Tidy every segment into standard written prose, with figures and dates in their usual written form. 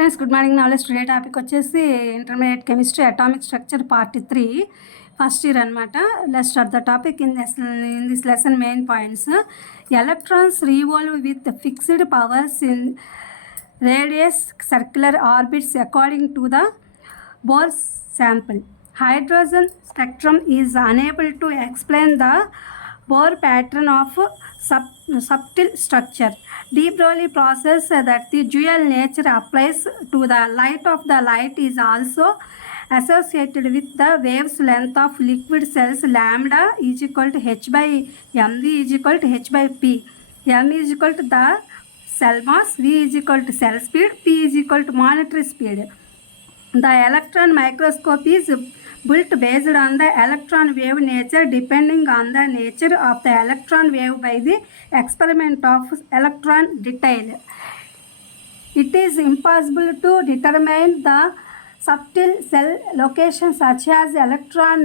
Friends good morning. Knowledge today topic వచ్చేసి intermediate chemistry atomic structure part 3 first year అనమాట. Let's start the topic. In this lesson main points: electrons revolve with fixed powers in radius circular orbits according to the Bohr sample. Hydrogen spectrum is unable to explain the Bohr pattern of subtle structure. De Broglie process that the dual nature applies to the light of the light is also associated with the waves length of liquid cells. Lambda is equal to h by mv is equal to h by p. M is equal to the cell mass, v is equal to cell speed, p is equal to monetary speed. The electron microscope is built based on the electron wave nature. Depending on the nature of the electron wave by the experiment of electron detail, it is impossible to determine the subtle cell location such as electron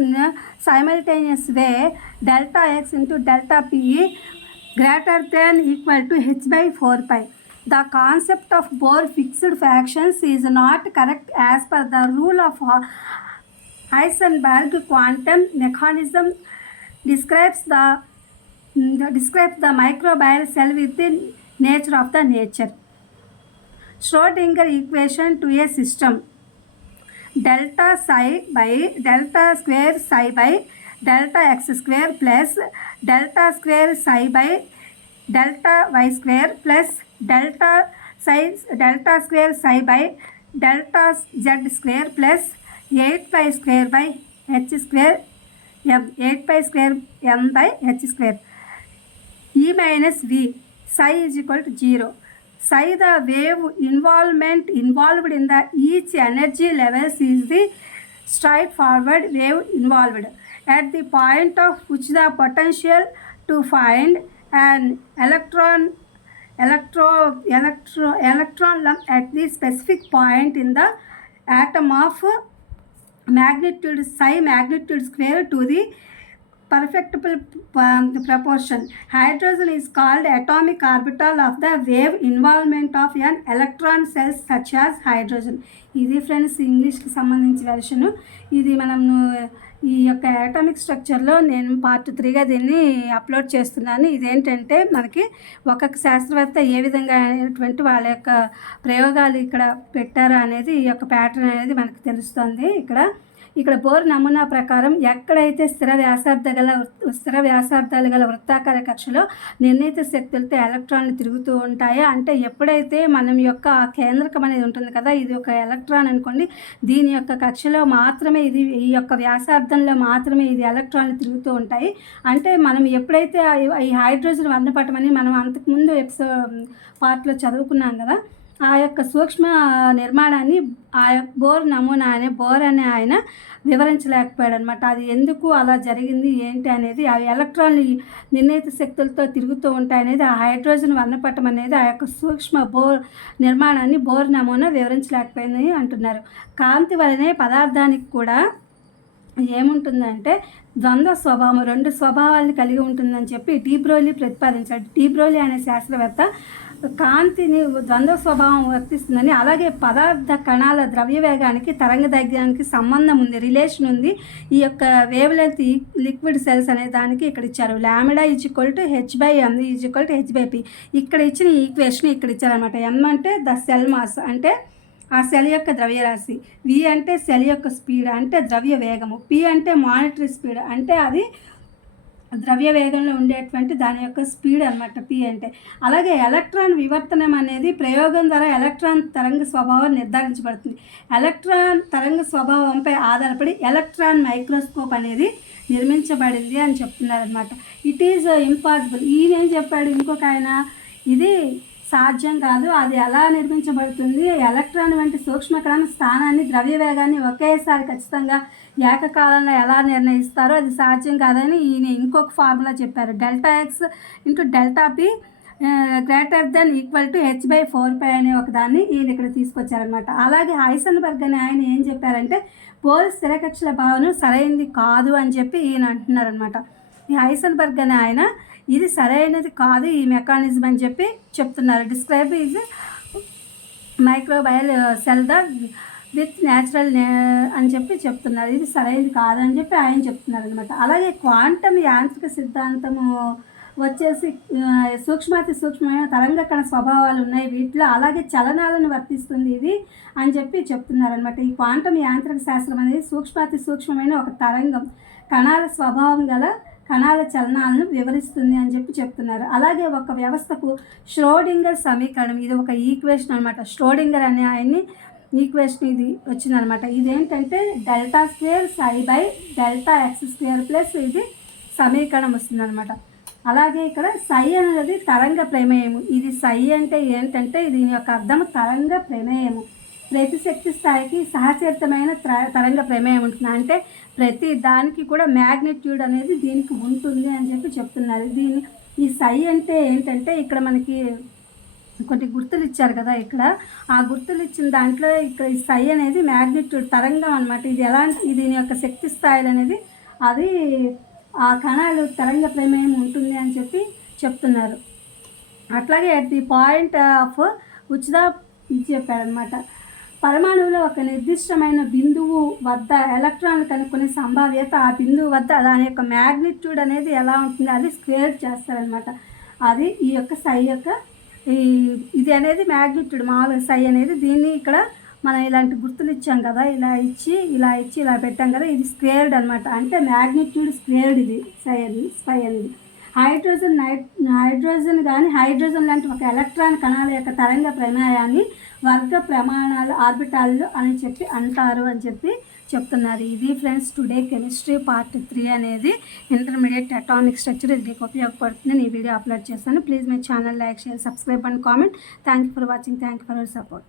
simultaneous way delta x into delta p greater than equal to h by 4 pi. The concept of Bohr fixed fractions is not correct as per the rule of Heisenberg. Quantum mechanism describes the microbial cell within nature of the nature. Schrödinger equation to a system: delta psi by delta square psi by delta x square plus delta square psi by delta y square plus delta square psi by delta z square plus 8 pi square by h square m 8 pi square m by h square. E minus v psi is equal to 0. Psi the wave involved in the each energy levels is the straightforward wave involved at the point of which the potential to find an electron lump at the specific point in the atom of magnitude psi magnitude square to the perfectible proportion. Hydrogen is called atomic orbital of the wave involvement of an electron cells such as hydrogen. ఇది friends ఇంగ్లీష్కి సంబంధించి version. ఇది మనము ఈ యొక్క atomic స్ట్రక్చర్లో నేను part 3గా దీన్ని upload చేస్తున్నాను. ఇదేంటంటే మనకి ఒక్కొక్క శాస్త్రవేత్త ఏ విధంగా అయినటువంటి వాళ్ళ యొక్క ప్రయోగాలు ఇక్కడ పెట్టారు అనేది ఈ యొక్క ప్యాటర్న్ అనేది మనకు తెలుస్తుంది. ఇక్కడ బోర్ నమూనా ప్రకారం ఎక్కడైతే స్థిర వ్యాసార్థాలు గల వృత్తాకార కక్షలో నిర్ణీత శక్తులతో ఎలక్ట్రాన్లు తిరుగుతూ ఉంటాయో, అంటే ఎప్పుడైతే మనం యొక్క కేంద్రకం అనేది ఉంటుంది కదా, ఇది ఒక ఎలక్ట్రాన్ అనుకోండి, దీని యొక్క కక్షలో మాత్రమే ఈ యొక్క వ్యాసార్థంలో మాత్రమే ఇది ఎలక్ట్రాన్లు తిరుగుతూ ఉంటాయి. అంటే మనం ఎప్పుడైతే ఈ హైడ్రోజన్ వర్ణపటం అని మనం అంతకుముందు పార్ట్లో చదువుకున్నాం కదా, ఆ యొక్క సూక్ష్మ నిర్మాణాన్ని బోర్ నమూనా బోర్ అనే ఆయన వివరించలేకపోయాడు అనమాట. అది ఎందుకు అలా జరిగింది ఏంటి అనేది, ఆ ఎలక్ట్రాన్లు నిర్ణీత శక్తులతో తిరుగుతూ ఉంటాయనేది ఆ హైడ్రోజన్ వర్ణపటం అనేది ఆ యొక్క సూక్ష్మ బోర్ నిర్మాణాన్ని బోర్ నమూనా వివరించలేకపోయింది అంటున్నారు. కాంతి వలనే పదార్థానికి కూడా ఏముంటుందంటే ద్వంద్వ స్వభావం, 2 స్వభావాలను కలిగి ఉంటుందని చెప్పి డి బ్రోగ్లీ ప్రతిపాదించాడు. డి బ్రోగ్లీ అనే శాస్త్రవేత్త కాంతిని ద్వంద్వ స్వభావం వర్తిస్తుందని, అలాగే పదార్థ కణాల ద్రవ్య వేగానికి తరంగ దైర్ఘ్యానికి సంబంధం ఉంది, రిలేషన్ ఉంది. ఈ యొక్క వేవ్ లెంత్ లిక్విడ్ సెల్స్ అనే దానికి ఇక్కడ ఇచ్చారు. Lambda is equal to H by M is equal to H by P. ఇక్కడ ఇచ్చిన ఈక్వేషన్ ఇక్కడ ఇచ్చారనమాట. ఎం అంటే ద సెల్ మాస్, అంటే ఆ సెల్ యొక్క ద్రవ్యరాశి. వి అంటే సెల్ యొక్క స్పీడ్, అంటే ద్రవ్య వేగము. పి అంటే మానిటరీ స్పీడ్, అంటే అది ద్రవ్య వేగంలో ఉండేటువంటి దాని యొక్క స్పీడ్ అనమాట పి అంటే. అలాగే ఎలక్ట్రాన్ వివర్తనం అనేది ప్రయోగం ద్వారా ఎలక్ట్రాన్ తరంగ స్వభావం నిర్ధారించబడుతుంది. ఎలక్ట్రాన్ తరంగ స్వభావంపై ఆధారపడి ఎలక్ట్రాన్ మైక్రోస్కోప్ అనేది నిర్మించబడింది అని చెప్తున్నారనమాట. It is impossible. ఈయనేం చెప్పాడు ఇంకొక ఆయన, ఇది సాధ్యం కాదు, అది ఎలా నిర్మించబడుతుంది, ఎలక్ట్రాన్ వంటి సూక్ష్మకణ స్థానాన్ని ద్రవ్య వేగాన్ని ఒకేసారి ఖచ్చితంగా ఏకకాలంలో ఎలా నిర్ణయిస్తారో అది సాధ్యం కాదని ఈయన ఇంకొక ఫార్ములా చెప్పారు. Delta X into delta P greater than equal to H by 4 పై అనే ఒక దాన్ని ఈయన ఇక్కడ తీసుకొచ్చారనమాట. అలాగే హైసెన్బర్గ్ అనే ఆయన ఏం చెప్పారంటే బోర్ స్థిరకక్షల భావన సరైనది కాదు అని చెప్పి ఈయన అంటున్నారనమాట. ఈ హైసెన్బర్గ్ అనే ఆయన ఇది సరైనది కాదు ఈ మెకానిజం అని చెప్పి చెప్తున్నారు. Describe is microbial cell the with natural అని చెప్పి చెప్తున్నారు. ఇది సరైనది కాదని చెప్పి ఆయన చెప్తున్నారు అనమాట. అలాగే క్వాంటమ్ యాంత్రిక సిద్ధాంతము వచ్చేసి సూక్ష్మాతి సూక్ష్మమైన తరంగ కణ స్వభావాలు ఉన్నాయి వీటిలో, అలాగే చలనాలను వర్తిస్తుంది ఇది అని చెప్పి చెప్తున్నారనమాట. ఈ క్వాంటమ్ యాంత్రిక శాస్త్రం అనేది సూక్ష్మాతి సూక్ష్మమైన ఒక తరంగం కణాల స్వభావం గల కణాల చలనాలను వివరిస్తుంది అని చెప్పి చెప్తున్నారు. అలాగే ఒక వ్యవస్థకు ష్రోడింగర్ సమీకరణం, ఇది ఒక ఈక్వేషన్ అనమాట. ష్రోడింగర్ అనే ఆయన్ని ఈక్వేషన్ ఇది వచ్చిందనమాట. ఇదేంటంటే delta square Sye by delta X square plus ఇది సమీకరణం వస్తుందన్నమాట. అలాగే ఇక్కడ సై అనేది తరంగ ప్రమేయము. ఇది సై అంటే ఏంటంటే దీని యొక్క అర్థం తరంగ ప్రమేయము. ప్రతి శక్తి స్థాయికి సహచరితమైన తరంగ ప్రమేయం ఉంటుంది. అంటే ప్రతి దానికి కూడా మ్యాగ్నిట్యూడ్ అనేది దీనికి ఉంటుంది అని చెప్పి చెప్తున్నారు. ఈ సై అంటే ఏంటంటే ఇక్కడ మనకి కొన్ని గుర్తులు ఇచ్చారు కదా, ఇక్కడ ఆ గుర్తులు ఇచ్చిన దాంట్లో ఇక్కడ ఈ సై అనేది మ్యాగ్నిట్యూడ్ తరంగం అనమాట. ఇది ఎలాంటి దీని యొక్క శక్తి స్థాయిలు అనేది అది ఆ కణాలు తరంగ ప్రమేయం ఉంటుంది అని చెప్పి చెప్తున్నారు. అట్లాగే at the point of which the ఇది చెప్పారనమాట. పరమాణువులో ఒక నిర్దిష్టమైన బిందువు వద్ద ఎలక్ట్రాన్లు కనుక్కునే సంభావ్యత, ఆ బిందువు వద్ద దాని యొక్క మ్యాగ్నిట్యూడ్ అనేది ఎలా ఉంటుంది అది స్క్వేర్ చేస్తారనమాట. అది ఈ యొక్క సై యొక్క ఇది అనేది మ్యాగ్నిట్యూడ్ మామూలుగా సై అనేది. దీన్ని ఇక్కడ మనం ఇలాంటి గుర్తులు ఇచ్చాం కదా, ఇలా ఇచ్చి ఇలా పెట్టాం కదా, ఇది స్క్వేర్డ్ అనమాట. అంటే మ్యాగ్నిట్యూడ్ స్క్వేర్డ్ ఇది సై అనేది. హైడ్రోజన్ కానీ హైడ్రోజన్ లాంటి ఒక ఎలక్ట్రాన్ కణాల యొక్క తరంగ ప్రమేయాన్ని వర్గ ప్రమాణాలు ఆర్బిటాలు అని చెప్పి అంటారు అని చెప్పి చెప్తున్నారు. ఇది ఫ్రెండ్స్ టుడే కెమిస్ట్రీ పార్ట్ 3 అనేది ఇంటర్మీడియట్ అటామిక్ స్ట్రక్చర్. ఇది మీకు ఉపయోగపడుతుంది. నేను ఈ వీడియో అప్లోడ్ చేస్తాను. Please my channel like, share, subscribe and comment. Thank you for watching. Thank you for your support.